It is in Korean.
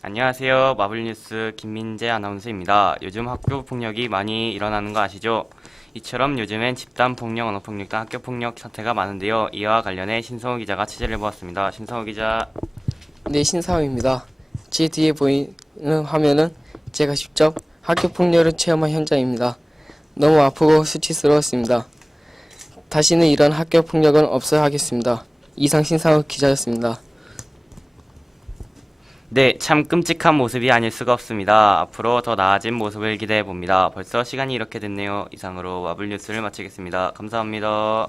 안녕하세요. 마블뉴스 김민재 아나운서입니다. 요즘 학교 폭력이 많이 일어나는 거 아시죠? 이처럼 요즘엔 집단 폭력, 언어 폭력 등 학교 폭력 사태가 많은데요. 이와 관련해 신성우 기자가 취재를 해보았습니다. 신성우 기자. 네, 신상입니다. 제 뒤에 보이는 화면은 제가 직접 학교 폭력을 체험한 현장입니다. 너무 아프고 수치스러웠습니다. 다시는 이런 학교 폭력은 없어야 하겠습니다. 이상 신상우 기자였습니다. 네, 참 끔찍한 모습이 아닐 수가 없습니다. 앞으로 더 나아진 모습을 기대해 봅니다. 벌써 시간이 이렇게 됐네요. 이상으로 마블뉴스를 마치겠습니다. 감사합니다.